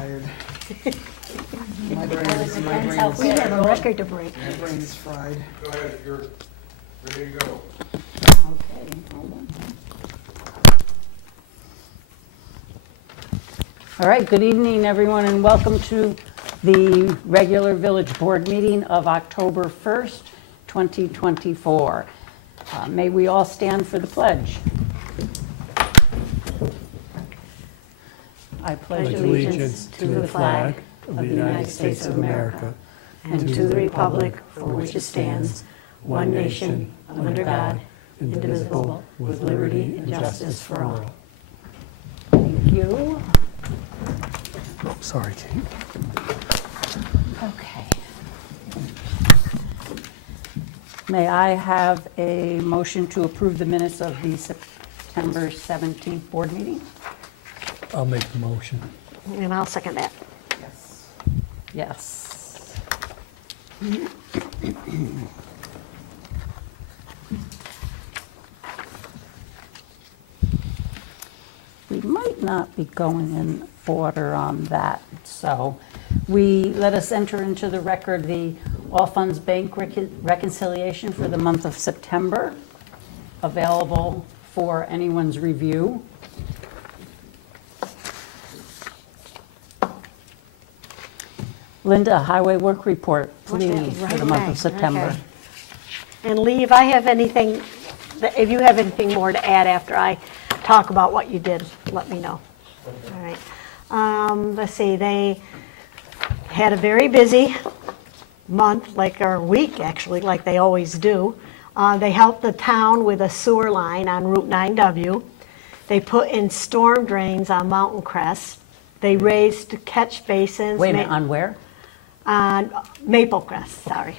Tired. My brain is We have a record to break. my brain is fried. Go ahead, if you're ready to go. Okay, hold on. All right, good evening, everyone, and welcome to the regular Village Board meeting of October 1st, 2024. May we all stand for the pledge. I pledge allegiance to the flag of the United States of America and to the republic for which it stands, one nation, under God, indivisible, with liberty and justice for all. Thank you. Sorry, Kate. Okay. May I have a motion to approve the minutes of the September 17th board meeting? I'll make the motion. And I'll second that. Yes. Yes. We might not be going in order on that, so let us enter into the record the All Funds Bank reconciliation for the month of September, available for anyone's review. Linda, highway work report, please, for the month of September. Okay. And Lee, if you have anything more to add after I talk about what you did, let me know. All right. Let's see, they had a very busy month, or week actually, like they always do. They helped the town with a sewer line on Route 9W. They put in storm drains on Mountain Crest. They raised catch basins. Wait a minute, on where? On Maple Crest, sorry.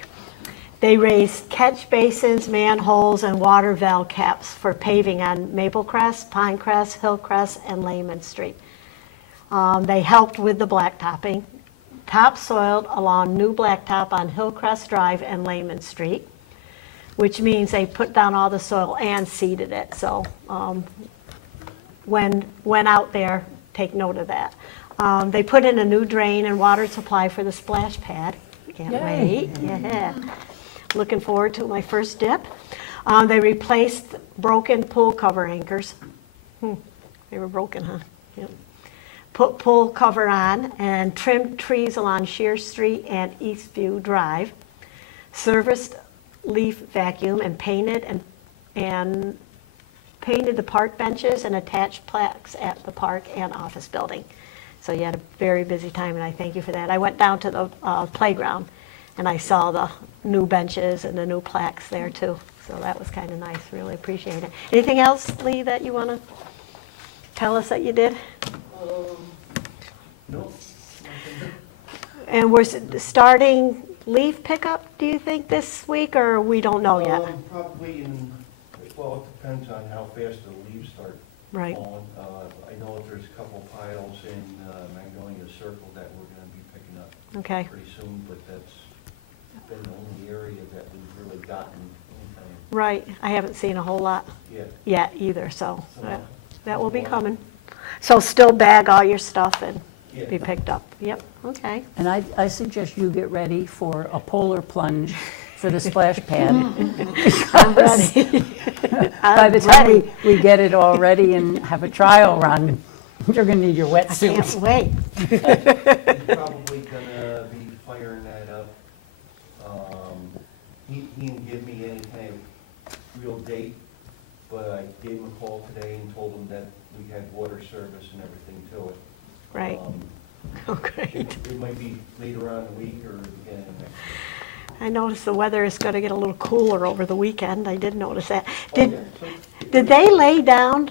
They raised catch basins, manholes, and water valve caps for paving on Maple Crest, Pine Crest, Hillcrest, and Lehman Street. They helped with the blacktopping, topsoiled along new blacktop on Hillcrest Drive and Lehman Street, which means they put down all the soil and seeded it. So when out there, take note of that. They put in a new drain and water supply for the splash pad. Can't wait. Yeah. Looking forward to my first dip. They replaced broken pool cover anchors. They were broken, huh? Yep. Put pool cover on and trimmed trees along Shear Street and Eastview Drive. Serviced leaf vacuum and painted the park benches and attached plaques at the park and office building. So you had a very busy time, and I thank you for that. I went down to the playground, and I saw the new benches and the new plaques there, too. So that was kind of nice. Really appreciate it. Anything else, Lee, that you want to tell us that you did? No. And we're starting leaf pickup, do you think, this week, or we don't know yet? Probably well, it depends on how fast the leaves start Right. falling. I know that there's a couple piles in Magnolia Circle that we're going to be picking up Okay. pretty soon, but that's been the only area that we've really gotten anything Right. I haven't seen a whole lot yet. either, so So, that will be coming. So still bag all your stuff and Yeah. be picked up. Yep, okay. And I suggest you get ready for a polar plunge for the splash pad. I'm ready. By the time we get it all ready and have a trial run, you're going to need your I can't wetsuit. wait. He's probably going to be firing that up. He didn't give me any kind of real date, but I gave him a call today and told him that we had water service and everything to it. Right. Oh, great. It might be later on in the week or the beginning of next week. I noticed the weather is going to get a little cooler over the weekend. I did notice that. Oh, Did yeah. did they lay down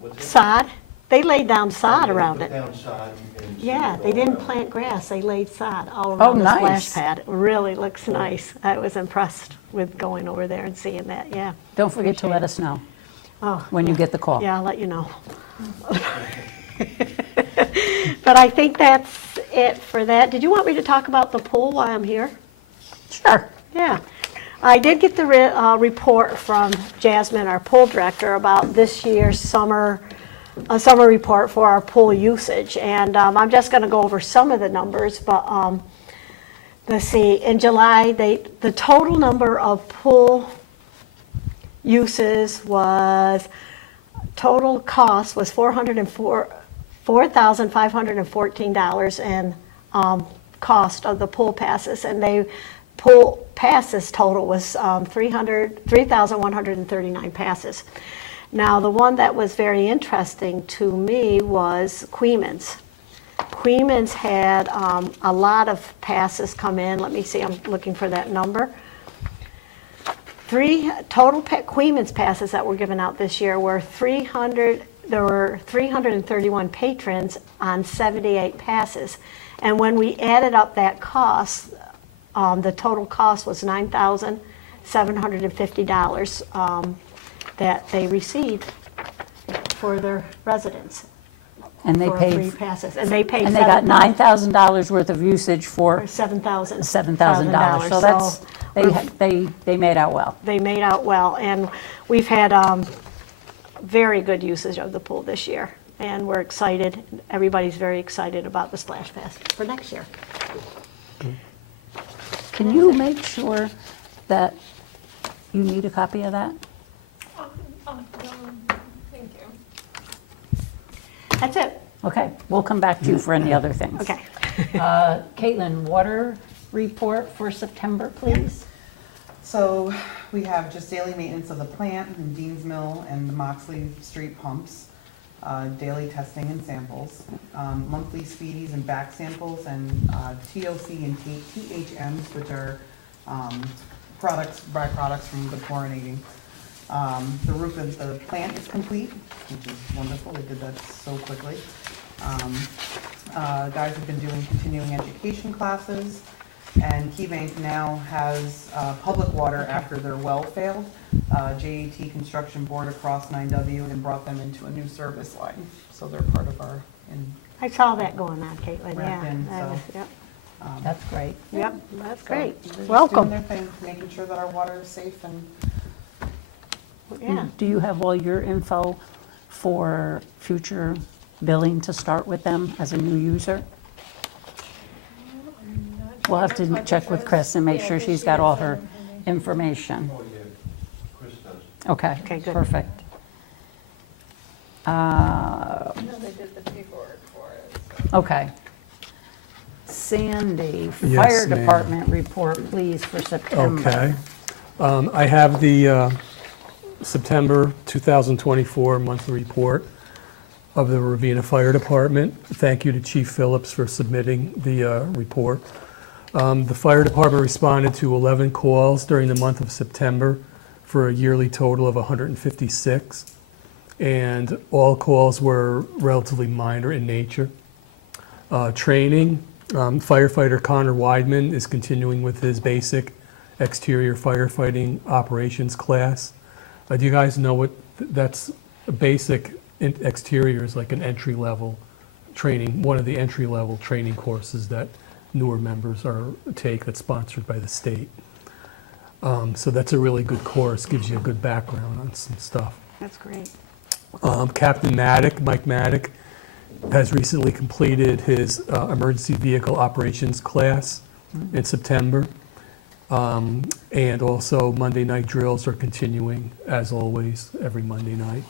What's that? sod? They laid down sod Yeah, around put it. down sod and Yeah, seed it they all didn't around. plant grass. They laid sod all Oh, around the nice. splash pad. It really looks nice. I was impressed with going over there and seeing that, yeah. Don't forget to let us know Oh, when you get the call. yeah, I'll let you know. But I think that's it for that. Did you want me to talk about the pool while I'm here? Sure. Yeah. I did get the report from Jasmine, our pool director, about this year's summer a summer report for our pool usage. And I'm just going to go over some of the numbers, but let's see, in July, the total number of pool uses was, total cost was $4,514 in cost of the pool passes, and pool passes total was 3,139 passes. Now, the one that was very interesting to me was Queemans. Queemans had a lot of passes come in. Let me see, I'm looking for that number. Queemans passes that were given out this year were 331 patrons on 78 passes. And when we added up that cost, the total cost was $9,750 that they received for their residents. And they for paid, free passes. And they paid and they got $9,000 worth of usage for $7,000. $7,000. So that's, they made out well. They made out well, and we've had very good usage of the pool this year, and we're excited. Everybody's very excited about the Splash Pass for next year. Can you make sure that you need a copy of that? Thank you. That's it. Okay, we'll come back to you for any other things. Okay. Caitlin, water report for September, please? So we have just daily maintenance of the plant in Dean's Mill and the Moxley Street pumps, daily testing and samples, monthly speedies and back samples, and TOC and THMs, which are byproducts from the chlorinating. The roof of the plant is complete, which is wonderful. They did that so quickly. Guys have been doing continuing education classes, and KeyBank now has public water after their well failed. JAT Construction Board across 9W and brought them into a new service line, so they're part of our. I saw that going on, Caitlin, Wrapped yeah. in, That so. was- Yep, That's great. yep, that's So great. they're just Welcome. doing their thing, making sure that our water is safe and. Yeah. Do you have all your info for future billing to start with them as a new user? We'll have to check with Chris and make sure she's got all her information. Oh, yeah, Chris does. Okay, Okay, good. perfect. I know they did the paperwork for it. So. Okay. Sandy, Yes, Fire ma'am. Department report, please, for September. Okay. I have the September 2024 monthly report of the Ravena Fire Department. Thank you to Chief Phillips for submitting the report. The fire department responded to 11 calls during the month of September for a yearly total of 156, and all calls were relatively minor in nature. Training, firefighter Connor Weidman is continuing with his basic exterior firefighting operations class. Do you guys know what that's? A basic exterior is like an entry-level training, one of the entry-level training courses that newer members take that's sponsored by the state. So that's a really good course, gives you a good background on some stuff. That's great. Captain Maddock, Mike Maddock, has recently completed his emergency vehicle operations class in September. And also Monday night drills are continuing, as always, every Monday night.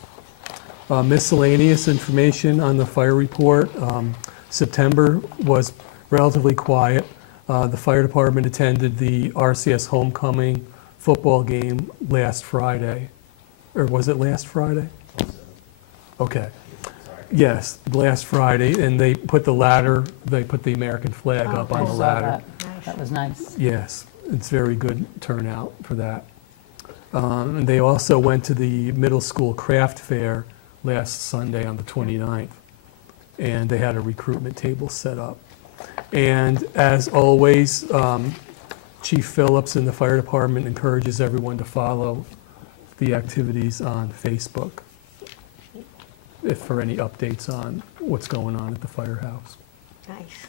Miscellaneous information on the fire report. September was relatively quiet. The fire department attended the RCS homecoming football game last Friday. Or was it last Friday? Okay. Yes, last Friday, and they put the American flag up on I the saw ladder. That was nice. Yes, it's very good turnout for that. And they also went to the middle school craft fair last Sunday on the 29th, and they had a recruitment table set up. And as always, Chief Phillips in the fire department encourages everyone to follow the activities on Facebook if for any updates on what's going on at the firehouse. Nice.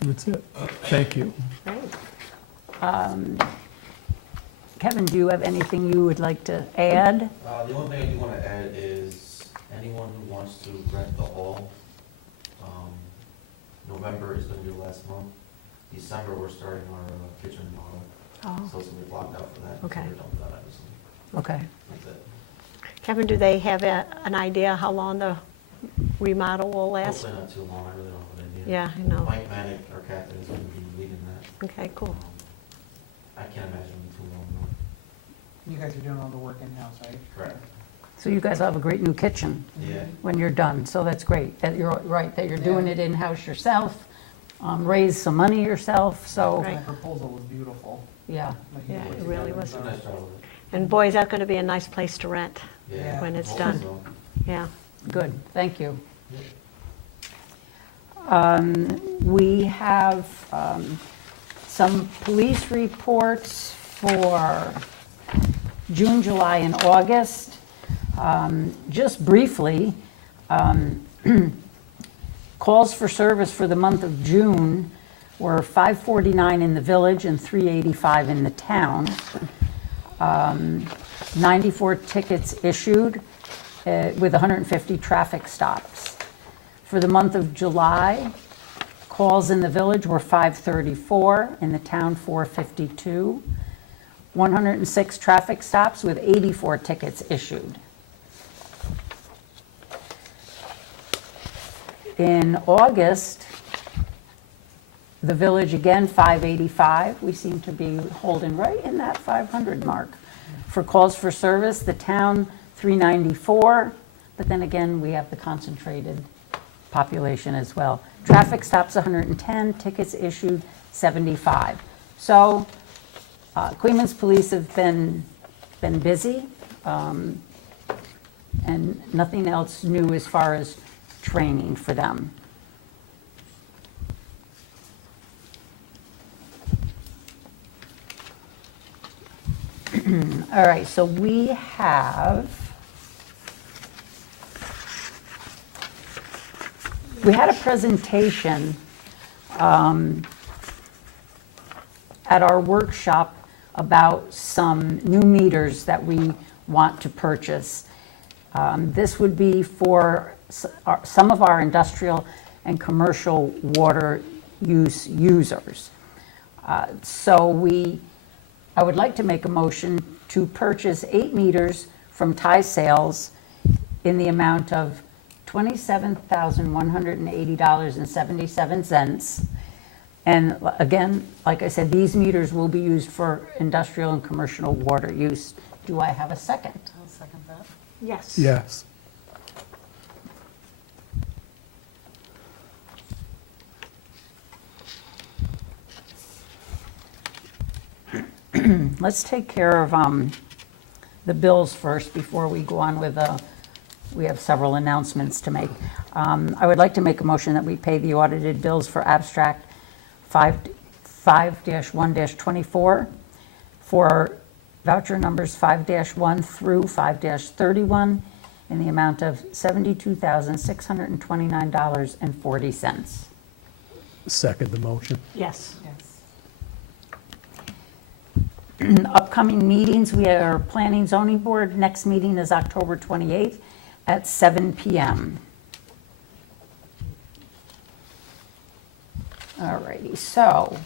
And that's it. Thank you. Great. Kevin, do you have anything you would like to add? The only thing I do want to add is, and anyone who wants to rent the hall, November is gonna be the last month. December, we're starting our kitchen remodel, so it's gonna be blocked out for that. so Okay. We're done with that, obviously. Okay. That's it. Kevin, do they have an idea how long the remodel will last? Hopefully not too long, I really don't have an idea. Yeah, I know. Mike Manick, our captain, is gonna be leading that. Okay, cool. I can't imagine it too long, You guys are doing all the work in-house, right? though. Correct. So you guys will have a great new kitchen Yeah. when you're done, so that's great. That you're right, that you're doing Yeah. it in-house yourself, raise some money yourself, so, Right. The proposal was beautiful. yeah. Like, you Yeah, put it really together, was. so- Nice job with it. And boy, is that going to be a nice place to rent. Yeah. When it's Hopefully done. so. Yeah. Good, thank you. Yeah. We have some police reports for June, July, and August. Just briefly, calls for service for the month of June were 549 in the village and 385 in the town. 94 tickets issued with 150 traffic stops. For the month of July, calls in the village were 534, in the town 452. 106 traffic stops with 84 tickets issued. In August, the village again 585. We seem to be holding right in that 500 mark. For calls for service, the town 394, but then again, we have the concentrated population as well. Traffic stops 110, tickets issued 75. So Queens Police have been busy, and nothing else new as far as training for them. All right, so we had a presentation at our workshop about some new meters that we want to purchase. This would be for some of our industrial and commercial water use users. I would like to make a motion to purchase 8 meters from Tie Sales in the amount of $27,180.77. And again, like I said, these meters will be used for industrial and commercial water use. Do I have a second? I'll second that. Yes. Yes. Let's take care of the bills first before we go on with, we have several announcements to make. I would like to make a motion that we pay the audited bills for abstract 5-1-24 for voucher numbers 5-1 through 5-31 in the amount of $72,629.40. Second the motion. Yes. Yes. Upcoming meetings, we are Planning Zoning Board. Next meeting is October 28th at 7 PM. All righty, so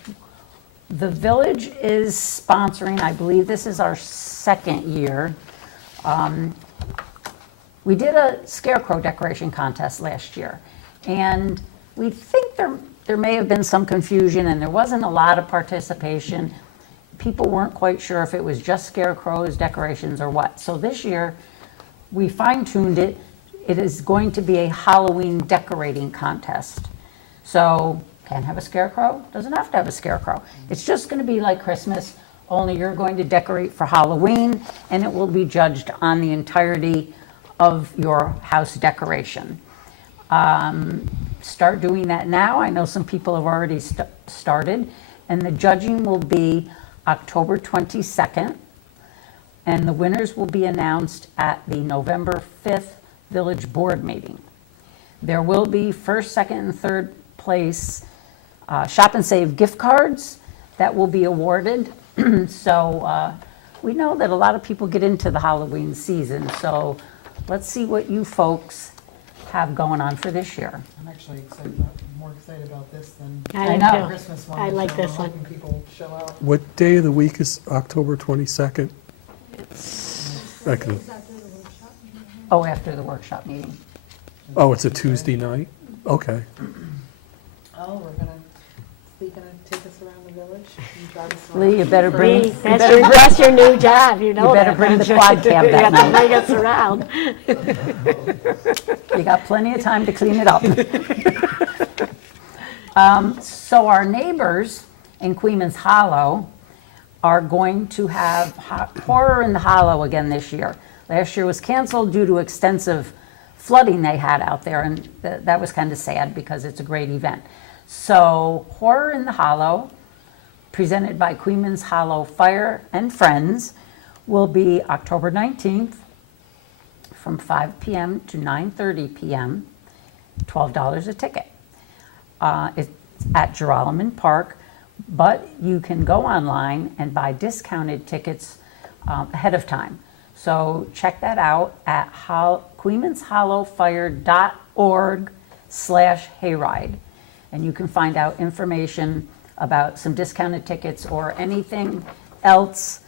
the village is sponsoring, I believe this is our second year. We did a scarecrow decoration contest last year, and we think there may have been some confusion and there wasn't a lot of participation. People weren't quite sure if it was just scarecrows, decorations, or what. So this year, we fine-tuned it. It is going to be a Halloween decorating contest. So, can have a scarecrow, doesn't have to have a scarecrow. It's just going to be like Christmas, only you're going to decorate for Halloween, and it will be judged on the entirety of your house decoration. Start doing that now. I know some people have already started, and the judging will be October 22nd, and the winners will be announced at the November 5th Village Board meeting. There will be first, second, and third place Shop and Save gift cards that will be awarded. So we know that a lot of people get into the Halloween season, so let's see what you folks have going on for this year. I'm actually more excited about this than I I am know. the too. Christmas one. I like year. this I'm one. hoping people show out. What day of the week is October 22nd? I can, Oh, after the workshop meeting. oh, it's a Tuesday night? Okay. Oh, Lee gonna take us around the village and drive us around? Lee, you better bring, Lee, that's your new job, you know better that. bring the don't you? quad cab You that got to night. bring us around. You got plenty of time to clean it up. So our neighbors in Queens Hollow are going to have Horror in the Hollow again this year. Last year was canceled due to extensive flooding they had out there, and that was kind of sad because it's a great event. So Horror in the Hollow, presented by Queens Hollow Fire and Friends, will be October 19th from 5 p.m. to 9:30 p.m., $12 a ticket. It's at Geralman Park, but you can go online and buy discounted tickets ahead of time. So check that out at queenshollowfire.org/hayride. And you can find out information about some discounted tickets or anything else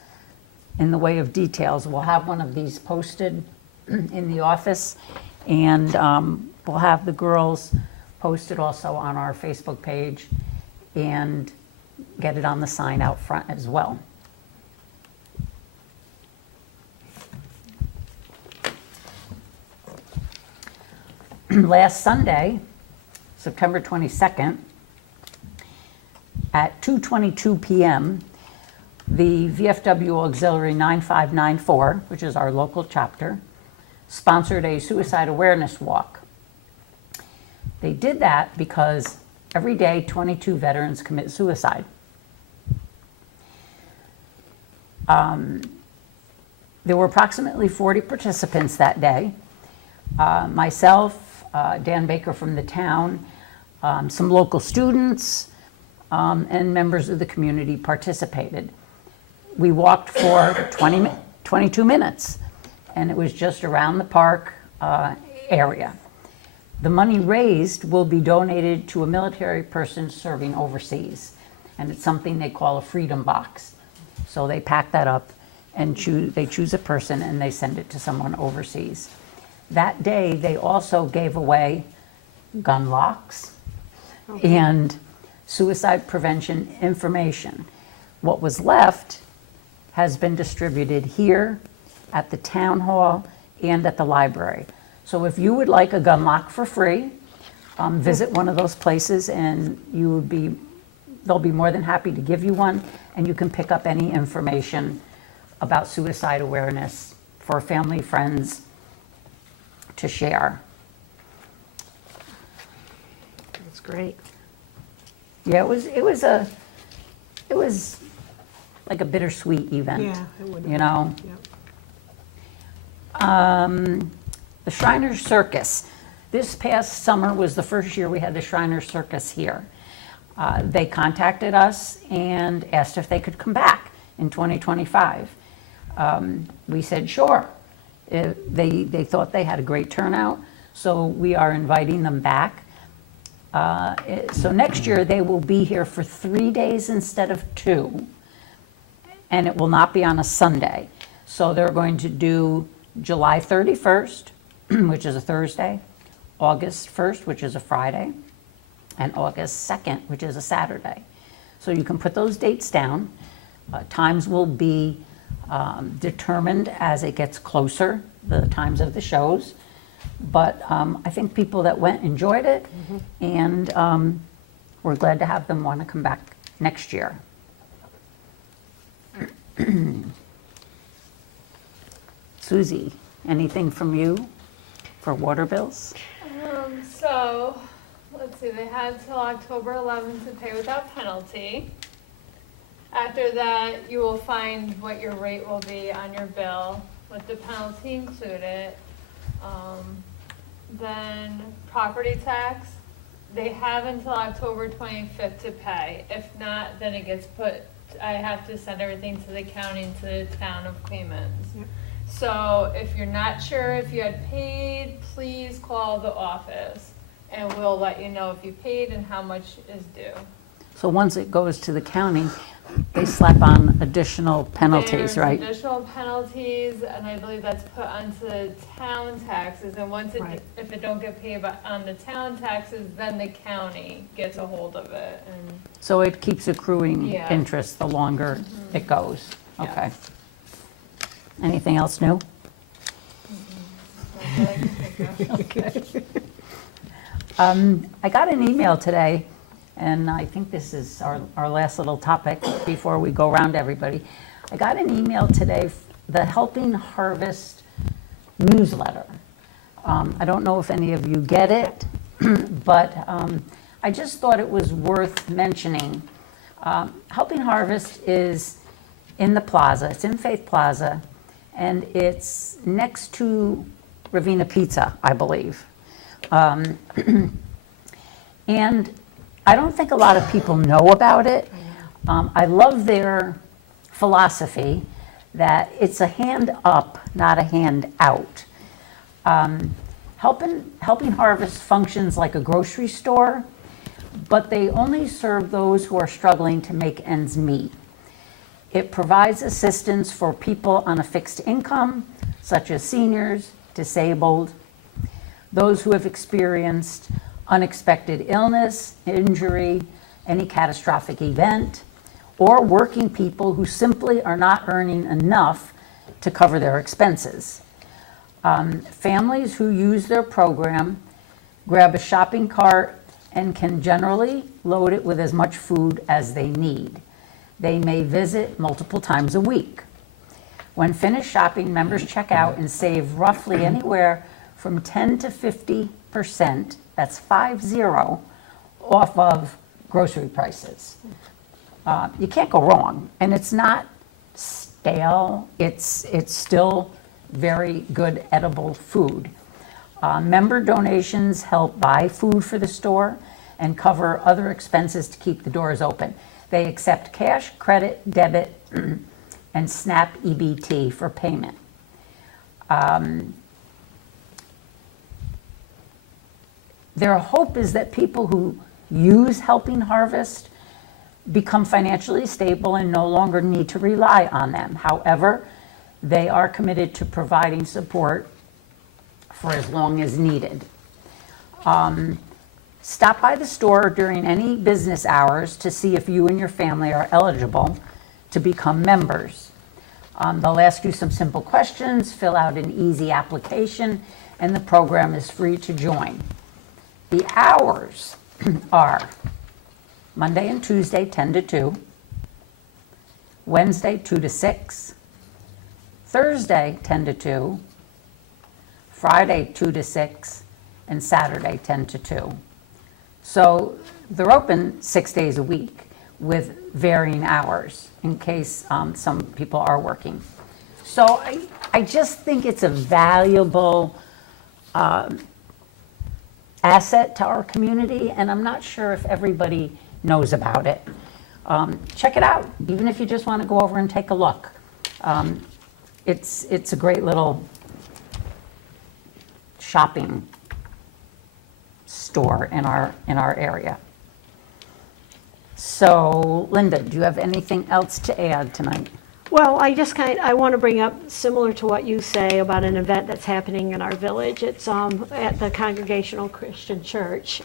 in the way of details. We'll have one of these posted in the office, and we'll have the girls posted also on our Facebook page and get it on the sign out front as well. Last Sunday, September 22nd, at 2:22 p.m., the VFW Auxiliary 9594, which is our local chapter, sponsored a suicide awareness walk. They did that because every day 22 veterans commit suicide. There were approximately 40 participants that day. Myself, Dan Baker from the town, some local students, and members of the community participated. We walked for 22 minutes, and it was just around the park area. The money raised will be donated to a military person serving overseas, and it's something they call a freedom box. So they pack that up and they choose a person and they send it to someone overseas. That day, they also gave away gun locks and suicide prevention information. What was left has been distributed here at the town hall and at the library. So if you would like a gun lock for free, visit one of those places and they'll be more than happy to give you one, and you can pick up any information about suicide awareness for family, friends to share. That's great. Yeah, it was like a bittersweet event. Yeah, it would. You know? Yep. The Shriners Circus. This past summer was the first year we had the Shriners Circus here. They contacted us and asked if they could come back in 2025. We said sure. They thought they had a great turnout, so we are inviting them back. So next year they will be here for 3 days instead of 2, and it will not be on a Sunday. So they're going to do July 31st, which is a Thursday, August 1st, which is a Friday, and August 2nd, which is a Saturday. So you can put those dates down. Times will be determined as it gets closer, the times of the shows. But I think people that went enjoyed it, and we're glad to have them want to come back next year. Susie, anything from you for water bills? So, let's see, they had till October 11th to pay without penalty. After that, you will find what your rate will be on your bill with the penalty included. Then property tax, they have until October 25th to pay. If not, then it gets I have to send everything to the county, to the town of Clemens. Yep. So if you're not sure if you had paid, please call the office and we'll let you know if you paid and how much is due. So once it goes to the county, they slap on additional penalties, There's right? additional penalties, and I believe that's put onto the town taxes, and once it, Right. if it don't get paid on the town taxes, then the county gets a hold of it, and, So it keeps accruing Yeah. interest the longer it goes? Yeah. Okay. Anything else new? that's what I can think of. I got an email today, and I think this is our last little topic before we go around to everybody. I got an email today, the Helping Harvest newsletter. I don't know if any of you get it, but I just thought it was worth mentioning. Helping Harvest is in the plaza, it's in Faith Plaza, and it's next to Ravena Pizza, I believe. And I don't think a lot of people know about it. I love their philosophy that it's a hand up, not a hand out. Helping Harvest functions like a grocery store, but they only serve those who are struggling to make ends meet. It provides assistance for people on a fixed income, such as seniors, disabled, those who have experienced unexpected illness, injury, any catastrophic event, or working people who simply are not earning enough to cover their expenses. Families who use their program grab a shopping cart and can generally load it with as much food as they need. They may visit multiple times a week. When finished shopping, members check out and save roughly anywhere from 10 to 50%, that's 50, off of grocery prices. You can't go wrong, and it's not stale, it's still very good edible food. Member donations help buy food for the store and cover other expenses to keep the doors open. They accept cash, credit, debit, and SNAP EBT for payment. Their hope is that people who use Helping Harvest become financially stable and no longer need to rely on them. However, they are committed to providing support for as long as needed. Stop by the store during any business hours to see if you and your family are eligible to become members. They'll ask you some simple questions, fill out an easy application, and the program is free to join. The hours are Monday and Tuesday, 10 to 2, Wednesday, 2 to 6, Thursday, 10 to 2, Friday, 2 to 6, and Saturday, 10 to 2. So they're open 6 days a week with varying hours in case some people are working. So I just think it's a valuable asset to our community, and I'm not sure if everybody knows about it. Check it out, even if you just want to go over and take a look. It's a great little shopping store in our area. So, Linda, do you have anything else to add tonight? Well, I want to bring up, similar to what you say about an event that's happening in our village. It's at the Congregational Christian Church.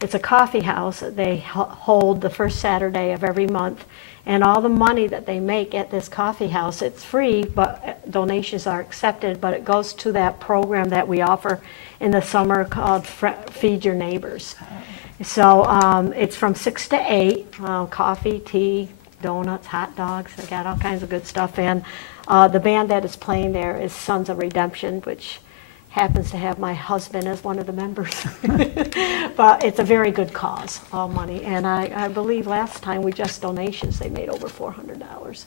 It's a coffee house that they hold the first Saturday of every month. And all the money that they make at this coffee house, it's free, but donations are accepted, but it goes to that program that we offer in the summer called Feed Your Neighbors. So it's from 6 to 8, coffee, tea, donuts, hot dogs, they got all kinds of good stuff. And the band that is playing there is Sons of Redemption, which happens to have my husband as one of the members. But it's a very good cause, all money. And I believe last time we just donations, they made over $400. Wow.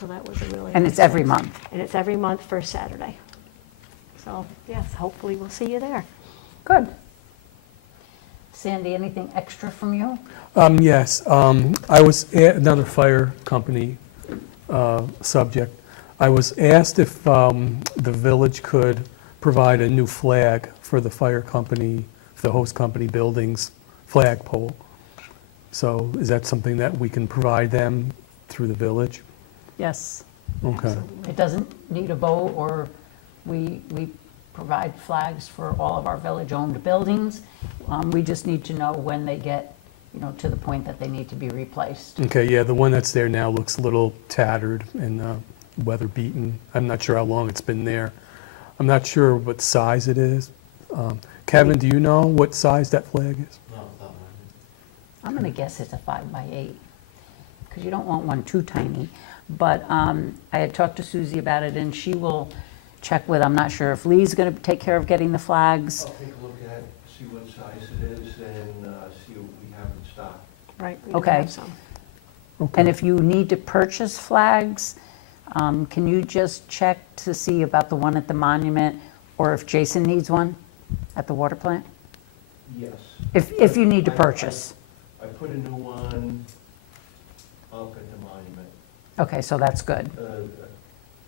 So that was a really And nice it's every cause. month? And it's every month, first Saturday. So, yes, hopefully we'll see you there. Good. Sandy, anything extra from you? Yes, I was at another fire company subject. I was asked if the village could provide a new flag for the fire company, the host company building's flagpole. So is that something that we can provide them through the village? Yes. Okay. It doesn't need a vote, or we provide flags for all of our village-owned buildings. We just need to know when they get, to the point that they need to be replaced. Okay, yeah, the one that's there now looks a little tattered and weather beaten. I'm not sure how long it's been there. I'm not sure what size it is. Kevin, do you know what size that flag is? No, it's not mine. I'm going to guess it's a 5x8, because you don't want one too tiny. But I had talked to Susie about it, and she will check with, I'm not sure if Lee's going to take care of getting the flags. I'll take a look at it, see what size it is, and see what we have in stock. Right. we do Okay. have some. Okay. And if you need to purchase flags, can you just check to see about the one at the monument, or if Jason needs one at the water plant? Yes. If you need to I- purchase. I put a new one up at the monument Okay, so that's good.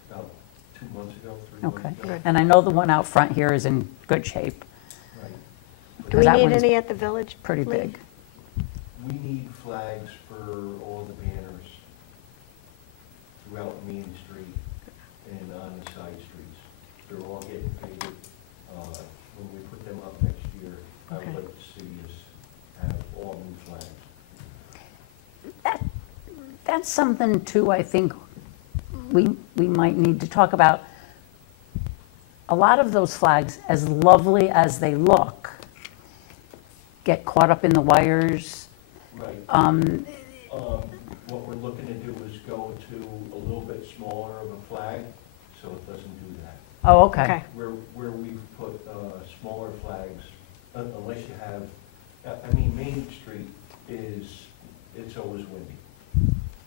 about 2 months ago, 3 months Okay. ago. Good. And I know the one out front here is in good shape. Right. Do we that need one's any at the village? Pretty Lee? big. We need flags for all the banners throughout Main Street and on the side streets. They're all getting faded. When we put them up next year, I would Okay. like to see us have all new flags. That's something too, I think we might need to talk about. A lot of those flags, as lovely as they look, get caught up in the wires. Right. What we're looking to do is go to a little bit smaller of a flag, so it doesn't do that. Oh, okay. Okay. Where we've put smaller flags, unless you have, Main Street it's always windy.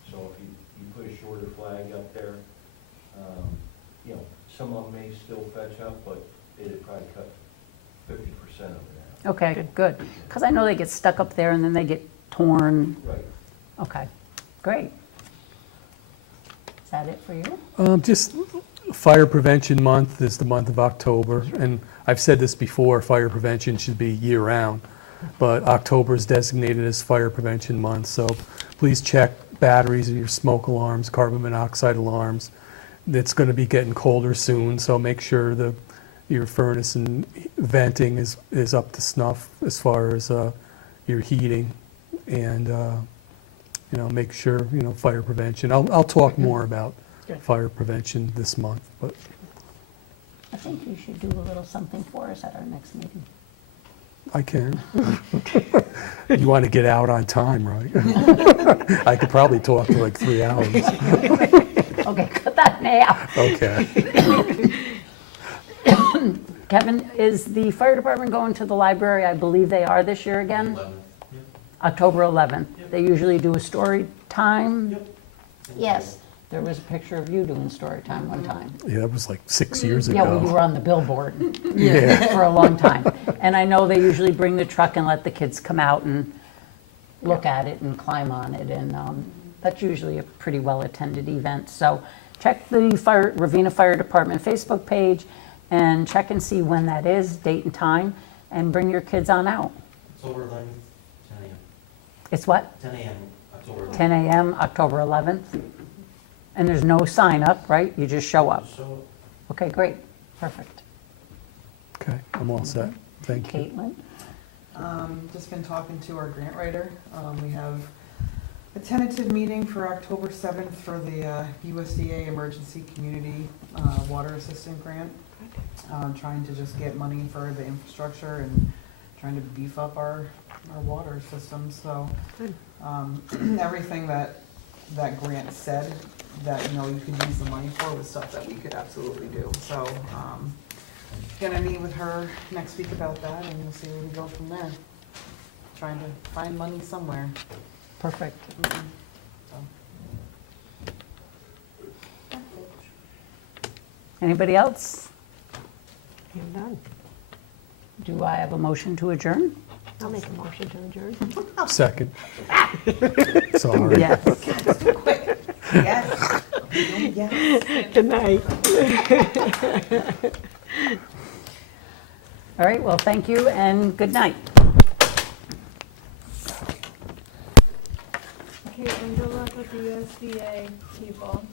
So if you put a shorter flag up there, some of them may still fetch up, but it'd probably cut 50% of it out. Okay, good. Because I know they get stuck up there and then they get torn. Right. Okay, great. Is that it for you? Just Fire Prevention Month is the month of October, and I've said this before, fire prevention should be year-round, but October is designated as Fire Prevention Month, so please check batteries in your smoke alarms, carbon monoxide alarms. It's going to be getting colder soon, so make sure your furnace and venting is up to snuff as far as your heating, and make sure, fire prevention. I'll talk more about fire prevention this month, but I think you should do a little something for us at our next meeting. I can. You want to get out on time, right? I could probably talk for like 3 hours. Okay, cut that in half. Okay. Kevin, is the fire department going to the library? I believe they are this year again? 11th. Yep. October 11th. They usually do a story time? Yep. Yes. There was a picture of you doing story time one time. Yeah, that was like 6 years ago. Yeah, well, you were on the billboard Yeah. for a long time. And I know they usually bring the truck and let the kids come out and look at it and climb on it. And that's usually a pretty well-attended event. So check the Ravena Fire Department Facebook page and check and see when that is, date and time, and bring your kids on out. October 11th, 10 a.m. It's what? 10 a.m. October 11th. 10 a.m., October 11th? And there's no sign up, right? You just show up. So, Okay, great. Perfect. Okay, I'm all set. Thank you. Caitlin? Just been talking to our grant writer. We have a tentative meeting for October 7th for the USDA Emergency Community Water Assistant Grant. Trying to just get money for the infrastructure and trying to beef up our water system. So everything that grant said that, you could use the money for was stuff that we could absolutely do. So gonna meet with her next week about that, and we'll see where we go from there. Trying to find money somewhere. Perfect. So. Anybody else? I'm done. Do I have a motion to adjourn? I'll make a motion to adjourn. Second. Sorry. Yes. Yes. Yes. Good night. All right, well, thank you and good night. Okay, and good luck with the USDA people.